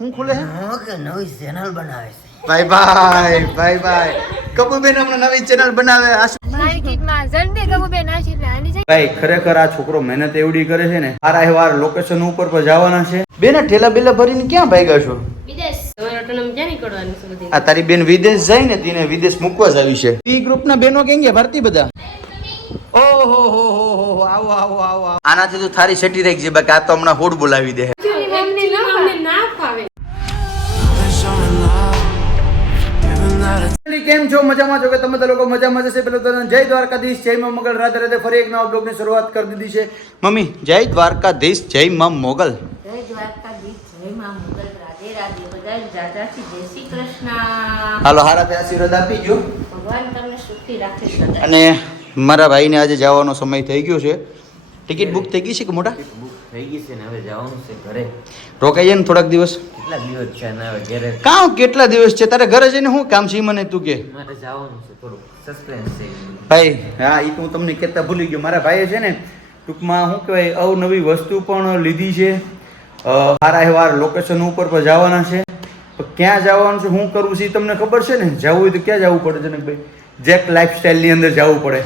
હું ખુલે છે હા નવી ચેનલ બનાવે છે. Bye bye bye bye Kabuben હમણાં નવી ચેનલ બનાવે. ભાઈ ખરેખર આ છોકરો મહેનત એવડી કરે છે ને સારા એવા લોકેશન ઉપર પર જવાના છે. બેન ઠેલા બેલા ભરીને ક્યાં ભાગ્યા છો? વિદેશ. તમારે ઓટોનોમ ક્યાં નીકળવાનું છે બધી. આ તારી બેન વિદેશ જાય ને તેને વિદેશ મૂકવા જ આવી છે. બી ગ્રુપના બેનો કેમ ગયા? ભારતી બધા? ઓહો હો હો હો હો આવો આવો આવો. આનાથી તો થારી સેટી રહી છે બાકી આ તો હમણાં હોડ બોલાવી દે. કેમ છો? મજામાં છો કે તમે તો લોકો મજામાં જશે પેલો તો જય દ્વારકાધીશ જય માં મોગલ. રાધે રાધે ફરી એક નવા બ્લોગની શરૂઆત કરી દીધી છે. મમ્મી જય દ્વારકાધીશ જય માં મોગલ. જય દ્વારકાધીશ જય માં મોગલ. રાધે રાધે બધા જાજાથી જય શ્રી કૃષ્ણ. હાલો હારા આશીર્વાદ આપી ગયો ભગવાન તમને સુખી રાખે સદા અને મારા ભાઈને આજે જવાનો સમય થઈ ગયો છે. ટિકિટ બુક થઈ ગઈ છે કે મોટા? બુક થઈ ગઈ છે ને હવે જવાનું છે ઘરે. રોકાઈ જાય ને થોડાક દિવસ. કેટલા દિવસ છે ને હવે ઘરે? કાં કેટલા દિવસ છે? તારે ઘરે જઈને શું કામ છે? મને તું કે. મારે જવાનું છે થોડુંક સસ્પેન્સ છે. ભાઈ. હા એ તો હું તમને કહેતા ભૂલી ગયો. મારા ભાઈએ છે ને ટૂંકમાં શું કહેવાય અવનવી વસ્તુ પણ લીધી છે. સારા એવા લોકેશન ઉપર પણ જવાના છે. તો ક્યાં જવાનું છે શું કરવું છે એ તમને ખબર છે ને? જવું હોય તો ક્યાં જવું પડે જનકભાઈ? જેક લાઈફસ્ટાઈલની અંદર જવું પડે.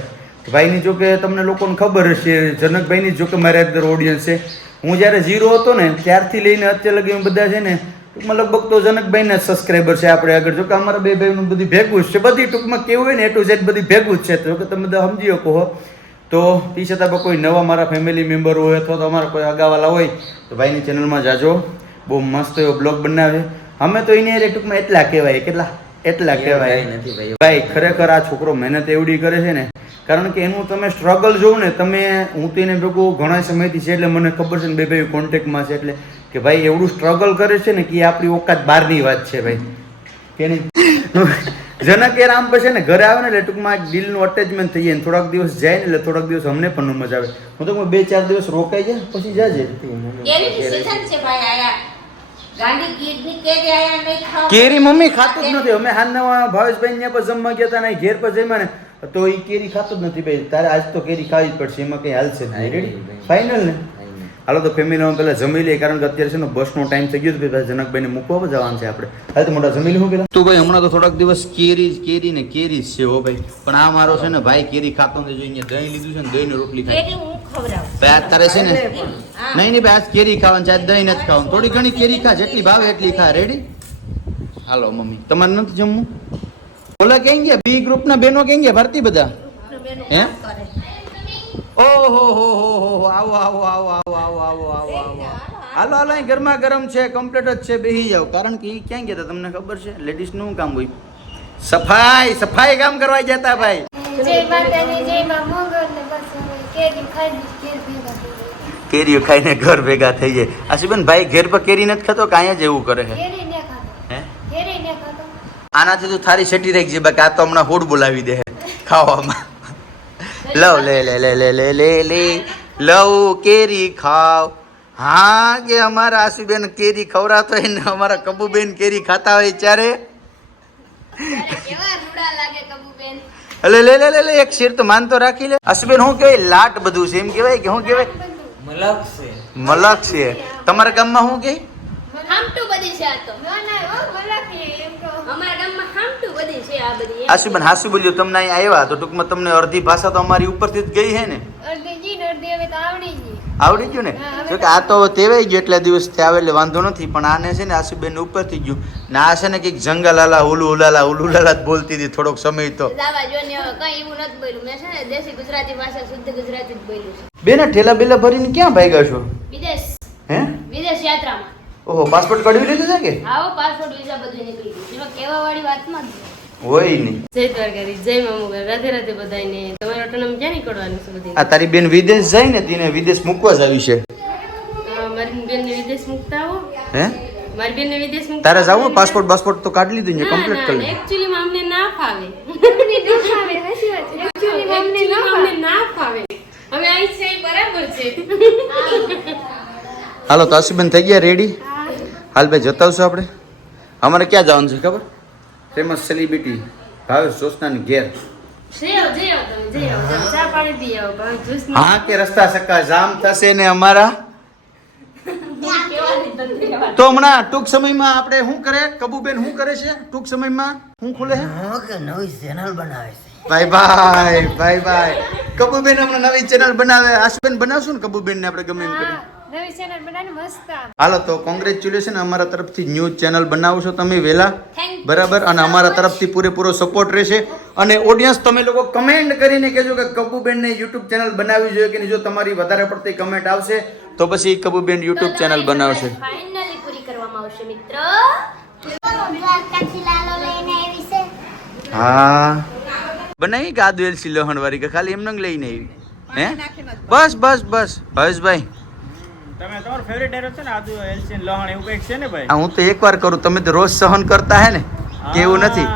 ભાઈની જો કે તમને લોકોને ખબર હશે જનકભાઈની જો કે મારા અંદર ઓડિયન્સ છે. હું જ્યારે ઝીરો હતો ને ત્યારથી લઈને અત્યાર લગી બધા છે ને ટૂંકમાં લગભગ તો જનકભાઈના સબસ્ક્રાઈબર છે આપણે આગળ. જો કે અમારા બે ભાઈનું બધી ભેગું જ છે. બધી ટૂંકમાં કેવું હોય ને એ ટુ ઝેડ બધી ભેગું જ છે. તો કે તમે બધા સમજી શકો હો. તો તે છતાં કોઈ નવા મારા ફેમિલી મેમ્બર હોય અથવા તો અમારા કોઈ અગાવાલા હોય તો ભાઈની ચેનલમાં જાજો. બહુ મસ્ત એવો બ્લોગ બનાવે. અમે તો એને અરે ટૂંકમાં એટલા કહેવાય. કેટલા? એટલા કહેવાય. નથી ભાઈ. ભાઈ ખરેખર આ છોકરો મહેનત એવડી કરે છે ને કારણ કે એનું તમે સ્ટ્રગલ જોવો ને તમે હું તો એને ભેગું ઘણા સમયથી છે એટલે મને ખબર છે ને બે ભાઈ કોન્ટેક્ટમાં છે એટલે કે ભાઈ એવડું સ્ટ્રગલ કરે છે ને કે આપણી ઓકાત બહારની વાત છે ભાઈ. કે નહીં? જનક એ રામ પછી ને ઘરે આવે ને એટલે ટૂંકમાં એક દિલનું અટેચમેન્ટ થઈ જાય ને થોડાક દિવસ જાય ને એટલે થોડાક દિવસ અમને પણ મજા આવે. હું તો બે ચાર દિવસ રોકાઈ જાય પછી જાજે. કેરી મમ્મી ખાતું જ નથી. અમે હાલના ભાવેશભાઈ ને પણ જમવા ગયા હતા ને ઘેર પર જમ્યા ને. તો એ કેરી ખાતું જ નથી ભાઈ. તારે આજ તો કેરી ખાવી જ પડશે. એમાં કઈ હાલશે જ નહીં. રેડી ફાઇનલ ને? હાલો તો ફેમિલીમાં પેલા જમી લઈએ કારણ કે અત્યારે છે ને બસનો ટાઈમ થઈ ગયો છે ભાઈ. જનકભાઈને મૂકવા પણ જવાનું છે આપણે. હાલ તો મોટા જમી લઉં પેલા તો ભાઈ હમણાં તો થોડાક દિવસ કેરી જ કેરી ને કેરી જ છે હો ભાઈ. પણ આ મારો છે ને ભાઈ કેરી ખાતો નથી. જોઈને દહીં લીધું છે ને દહીં રોટલી ખાઈ. કેરી ભાઈ આજ તારે છે ને નહીં નહીં ભાઈ આજ કેરી ખાવાની છે. આજ દહીં નથી ખાવાનું. થોડી ઘણી કેરી ખા જેટલી ભાવે એટલી ખા. રેડી હાલો મમ્મી. તમારે નથી જમવું? ઓલા કેમ ગયા? બી ગ્રુપના બેનો કેમ ગયા? ભરતી બધા? હે? ઓહો હો હો હો હો આવો આવો આવો આવો આવો આવો આવો આવો. હાલો હાલો. અહીં ગરમા ગરમ છે કમ્પ્લીટ જ છે બેહી જાવ કારણ કે એ ક્યાં ગયા હતા તમને ખબર છે? લેડીઝનું નું કામ હોય? સફાઈ સફાઈ કામ કરવા જતા ભાઈ. બસ કેરીઓ ખાઈને ઘર ભેગા થઈ જાય. આશીબન ભાઈ ઘેર પર કેરી નથી ખાતો કે અહીંયા જ એવું કરે છે કેરી ને ખાતો હે કેરી ને ખાતો આનાથી તો થારી સેટી રહી જાય બાકી આ તો હમણાં હોડ બોલાવી દે ખાવામાં. લવ લે લે લે લે લે લે લે. લવ કેરી ખાવ. હા કે અમારા આશુબેન કેરી ખવડાવતો હોય ને અમારા કબુબેન કેરી ખાતા હોય ત્યારે? કેવા રૂડા લાગે કબુબેન. અલે લે લે લે લે એક શેર તો માન તો રાખી લે. આશુબેન શું કહેવાય? લાટ બધું છે એમ કહેવાય કે શું કહેવાય? મલક છે. મલક છે. તમારા ગામમાં શું કહે હામટું બધી છે આ તો. ના ના ઓ મલાકી એમ કહો. અમારા ગામમાં હામટું બધી છે આ બધી આશુબેન હાસુ બોલ્યો તમને અહીં આવ્યા તો ટૂંકમાં તમને અડધી ભાષા તો અમારી ઉપરથી જ ગઈ છે ને? અડધી જી ને અડધી હવે તો આવડી ગઈ. આવડી ગયું ને? જો કે આ તો તેવાઈ ગયું એટલા દિવસથી આવે એટલે વાંધો નથી પણ આને છે ને આશુબેન ઉપરથી ગયું. ને આ છે ને કંઈક જંગલાલા ઉલુ હુલાલા ઉલુ હુલાલા જ બોલતી હતી થોડોક સમય તો. દાવા ને હવે કઈ એવું નથી બોલ્યું. મેં છે ને દેશી ગુજરાતી ભાષા શુદ્ધ ગુજરાતી જ બોલ્યું છે. બેના ઠેલા બેલા ભરીને ક્યાં ભાગ્યા છો? વિદેશ. હે? વિદેશ યાત્રામાં. ઓહો પાસપોર્ટ કઢવી લીધું છે કે? આવો પાસપોર્ટ વિઝા બધું નીકળી ગયું. એમાં કેવા વાળી વાતમાં જ. હોય નહીં. જય દ્વારકારી જય મામુગલ રાધે રાધે બધાને તમારે ઓટોનોમ ક્યાં નીકળવાનું છે બધી? આ તારી બેન વિદેશ જાય ને તેને વિદેશ મૂકવા જ આવી છે. મારી મારી બેનને વિદેશ મૂકતા આવો. હે? મારી બેનને વિદેશ મૂકતા તારે જવું પાસપોર્ટ પાસપોર્ટ તો કાઢી લીધું ને કમ્પ્લીટ કરી એક્ચ્યુઅલી એકચ્યુઅલી અમને ના ફાવે. ન ફાવે હાચી વાત છે. એક્ચ્યુઅલી માં અમને ન ફાવે. ના ફાવે. અમે આઈ છે બરાબર છે. હાલો તો આસીબેન થઈ ગયા રેડી હાલ ભાઈ જતા આવશું આપણે? અમારે ક્યાં જવાનું છે ખબર? ફેમસ સેલિબ્રિટી ભાવેશ જોશનાની ઘેર. હા કે રસ્તા સક્કા જામ થશે ને અમારા? તો હમણાં ટૂંક સમયમાં આપણે શું કરે? કબુબેન શું કરે છે? ટૂંક સમયમાં શું ખુલે છે? નવી ચેનલ બનાવે છે. Bye bye bye bye Kabuben હમણાં નવી ચેનલ બનાવે. આશુબેન બનાવશું ને કબુબેન ને આપણે ગમે એમ કરી હા નવી ચેનલ બનાવીને મસ્ત હાલો તો કોંગ્રેચ્યુલેશન અમારા તરફથી ન્યૂઝ ચેનલ બનાવશો તમે વહેલા બરાબર? અને અમારા તરફથી પૂરેપૂરો સપોર્ટ રહેશે. અને ઓડિયન્સ તમે લોકો કમેન્ટ કરીને કહેજો કે કબુબેનને યુટ્યુબ ચેનલ બનાવવી જોઈએ કે નહીં. જો તમારી વધારે પડતી કમેન્ટ આવશે તો પછી કબુબેન યુટ્યુબ ચેનલ બનાવશે. ફાઇનલી પૂરી કરવામાં આવશે મિત્ર. દ્વારકાથી લાલો લઈને આવી છે. હા. બનાવી કે આદુ એલસી લોહણ વાળી કે ખાલી એમને લઈને આવી? હે? બસ બસ બસ. હર્ષભાઈ તમે તમારો ફેવરેટ ડાયરો છે ને આદુ એલસી લહણ એવું કંઈક છે ને ભાઈ? હું તો એકવાર કરું તમે તો રોજ સહન કરતા હે ને કે એવું નથી.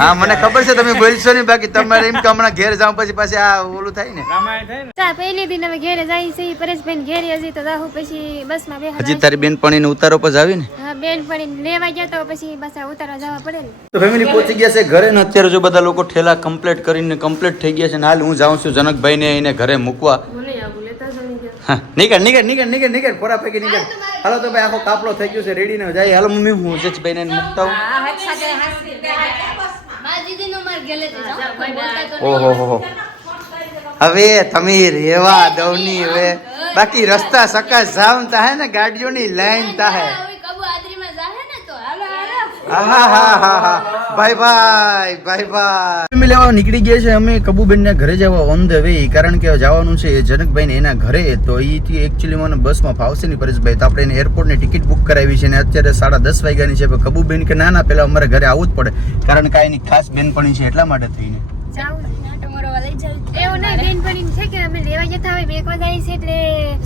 હા, મને ખબર છે તમે બોલશો નહીં બાકી તમારે એમ કે હમણાં ઘેર જાવ પછી પાછી આ ઓલું થાય ને. રામાયણ થાય ને? ચા પહેલી દિન અમે ઘેરે જાય છે પરેશભાઈ ઘેરે હજી તો જાહુ પછી બસમાં બેહા હજી તારી એને ઉતારો પર આવી ને? હા બેન પણ લેવા ગયા તો પછી બસ આ ઉતારવા જવા પડે ને. તો ફેમિલી પહોંચી ગયા છે ઘરે ને અત્યારે જો બધા લોકો ઠેલા કમ્પ્લીટ કરીને કમ્પ્લીટ થઈ ગયા છે ને હાલ હું જાઉં છું જનકભાઈને એને ઘરે મૂકવા મને આવું લેતા જ નહીં ગયા. હા, નીકળ નીકળ નીકળ નીકળ નીકળ ખોરા પૈકી નીકળ. હાલો તો ભાઈ આખો કાપલો થઈ ગયો છે રેડી ને જાય. હાલો મમ્મી હું જજ ભાઈ ને મૂકતા હું ઓહો હો હો. હવે તમે રેવા દવની હવે. બાકી રસ્તા સકાશ જાવ તા હે ને ગાડીઓની લાઈન તા હે. આહાહાહા. આવા નીકળી ગયા છે. અમે કબુબેન ના ઘરે જવા ઓન ધ વે કારણ કે જવાનું છે જનકભાઈ ને એના ઘરે. તો અહીંથી એકચ્યુઅલી મને બસમાં ફાવશે નહીં પરેશભાઈ. તો આપણે એને એરપોર્ટની ટિકિટ બુક કરાવી છે ને અત્યારે સાડા દસ વાગ્યાની છે. પણ કબુબેન કે ના ના, પેલા અમારે ઘરે આવવું જ પડે. કારણ કે એની ખાસ બેનપણી છે એટલા માટે થઈને. જાવું એવું નહીં બેન પણ છે કે અમે લેવા જતા હોય બે વાગે આવી છે એટલે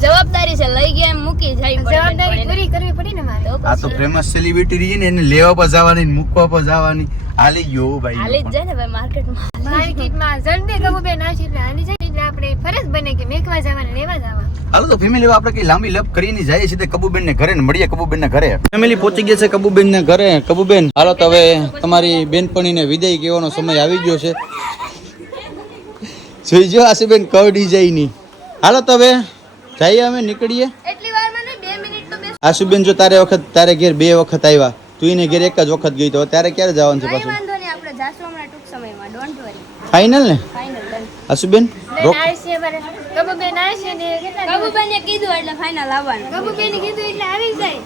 જવાબદારી છે લઈ ગયા મૂકી જાય જવાબદારી પૂરી કરવી પડી ને મારે. આ તો ફેમસ સેલિબ્રિટી રહી ને એને લેવા પર જવાની મૂકવા પર જવાની. હાલી ગયો ભાઈ. હાલી જાય ને ભાઈ માર્કેટમાં. માર્કેટમાં જલ્દી કબુ બેન આવશે એટલે હાલી જાય એટલે આપણે ફરજ બને કે મેકવા જવા લેવા જવા હાલો તો ફેમિલી આપણે કઈ લાંબી લપ કરીને જઈએ સીધે કબુબેન ને ઘરે ને મળીએ કબુબેન ના ઘરે. ફેમિલી પહોંચી ગયા છે કબુબેન ને ઘરે. કબુબેન હાલો તો હવે તમારી બેનપણી ને વિદાય કહેવાનો સમય આવી ગયો છે. જોઈજો આશુબેન કવડી જાય નહીં હાલો તો હવે જઈએ અમે નીકળીએ. એટલી વારમાં નહીં બે મિનિટ તો બેસ. આશુબેન જો તારે વખત તારે ઘેર બે વખત આવ્યા તું એને ઘેર એક જ વખત ગઈ તો ત્યારે ક્યારે જવાનું છે પાછું? વાંધો નહીં આપણે જાશું હમણાં ટૂંક સમયમાં. ડોન્ટ વરી ફાઇનલ ને? આશુબેન બેન રોક. ભાઈ ભાઈ?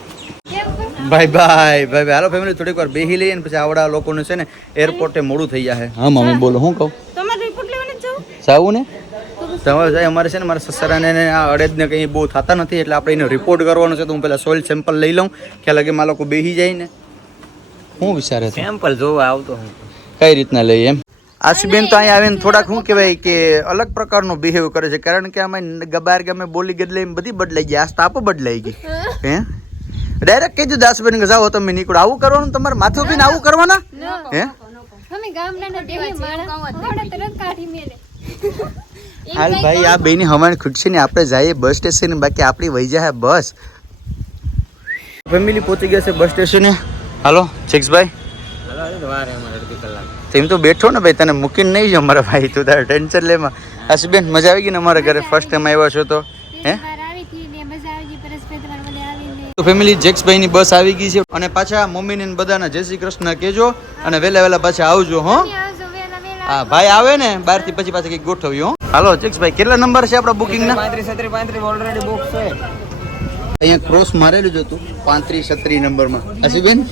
બાય બાય બાય બાય હાલો ફેમિલી થોડીક વાર બેહી લઈએ ને પછી આવડા લોકોને છે ને એરપોર્ટે મોડું થઈ જાય હા મમ્મી બોલો હું કહું તમારે રિપોર્ટ લેવાની જ જાઉં જાવું ને? તમારે જાય અમારે છે ને મારા સસરાને ને આ અડદને કંઈ બહુ થતા નથી એટલે આપણે એને રિપોર્ટ કરવાનો છે તો હું પેલા સોઇલ સેમ્પલ લઈ લઉં કે લાગે માં લોકો બેહી જાય ને. હું વિચારે છે? સેમ્પલ જોવા આવતો હું. કઈ રીતના લઈએ એમ? આશીબેન તો અહીંયા આવીને થોડાક શું કહેવાય કે અલગ પ્રકારનો બિહેવ કરે છે કારણ કે અમે ગબાર ગમે બોલી ગદલાઈ બધી બદલાઈ ગઈ તો આપો બદલાઈ ગઈ. હે? ડાયરેક્ટ કીધું દાસબેન કે જાઓ તમે નીકળો. આવું કરવાનું તમારે માથું પીને આવું કરવાના? હે? હાલ ભાઈ, આ બેની હવાને ખૂટશે ને આપણે જઈએ બસ સ્ટેશન, બાકી આપણી વહી જાય બસ. ફેમિલી પહોંચી ગયા છે બસ સ્ટેશને. હાલો ચેક્સભાઈ ભાઈ અમારે તેમ તો બેઠો ને ભાઈ, તને મૂકીને નહીં જો અમારા ભાઈ, તું તારે ટેન્શન લેમાં હસબેન્ડ મજા આવી ગઈ ને અમારા ઘરે? ફર્સ્ટ ટાઈમ આવ્યા છો તો? હે? તો ફેમિલી જેક્સભાઈની બસ આવી ગઈ છે. અને પાછા મમ્મીને બધાને જય શ્રી કૃષ્ણ કહેજો. અને વહેલા વહેલા પાછા આવજો, હો. હા ભાઈ આવે ને બહારથી પછી પાછા કંઈક ગોઠવ્યું હો. હાલો જેક્સભાઈ કેટલા નંબર છે આપણા બુકિંગના પાંત્રીસ છત્રી પાંત્રીસ ઓલરેડી બુક છે. અહીંયા ક્રોસ મારેલું જ હતું પાંત્રીસ છત્રીસ નંબરમાં હસીબેન?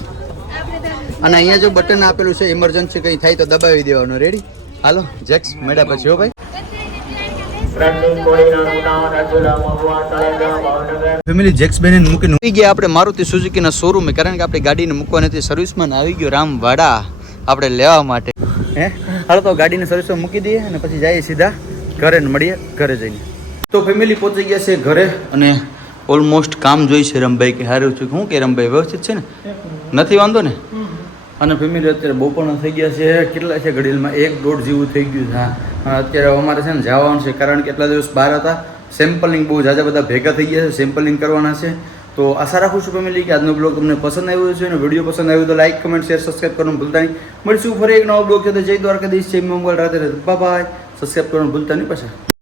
અને અહીંયા જો બટન આપેલું છે ઇમરજન્સી કંઈ થાય તો દબાવી દેવાનું. રેડી હાલો જેક્સ મેળા પછી હો ભાઈ. ફેમિલી જેક્સ બેન મૂકીને મૂકી ગયા આપણે મારુતિ સુઝુકીના શોરૂમે કારણ કે આપણી ગાડીને મૂકવાની હતી સર્વિસમાં આવી ગયો રામવાડા. આપણે લેવા માટે. હે? હાલો તો ગાડીને સર્વિસમાં મૂકી દઈએ અને પછી જઈએ સીધા ઘરે મળીએ, ઘરે જઈને. તો ફેમિલી પહોંચી ગયા છે ઘરે અને ઓલમોસ્ટ કામ જોઈ છે રમભાઈ કે હારું છું. શું કે રમભાઈ, વ્યવસ્થિત છે ને? નથી, વાંધો ને? અને ફેમિલી અત્યારે બપોરના થઈ ગયા છે. કેટલા છે ઘડીલમાં? એક દોઢ જેવું થઈ ગયું છે. હા. અત્યારે અમારે છે ને જવાનું છે કારણ કે એટલા દિવસ બહાર હતા. સેમ્પલિંગ બહુ જાજા બધા ભેગા થઈ ગયા છે. સેમ્પલિંગ કરવાના છે. તો આશા રાખું છું ફેમિલી કે આજનો બ્લોગ તમને પસંદ આવ્યો છે અને વીડિયો પસંદ આવ્યો તો લાઇક કમેન્ટ શેર સબસ્ક્રાઈબ કરવાનું ભૂલતા નહીં. મળીશું ફરી એક નવો બ્લોગ છે તો જય દ્વારકાધીશ, જય મંગળ રાત્રે બાય સબસ્ક્રાઈબ કરવાનું ભૂલતા નહીં પાછા.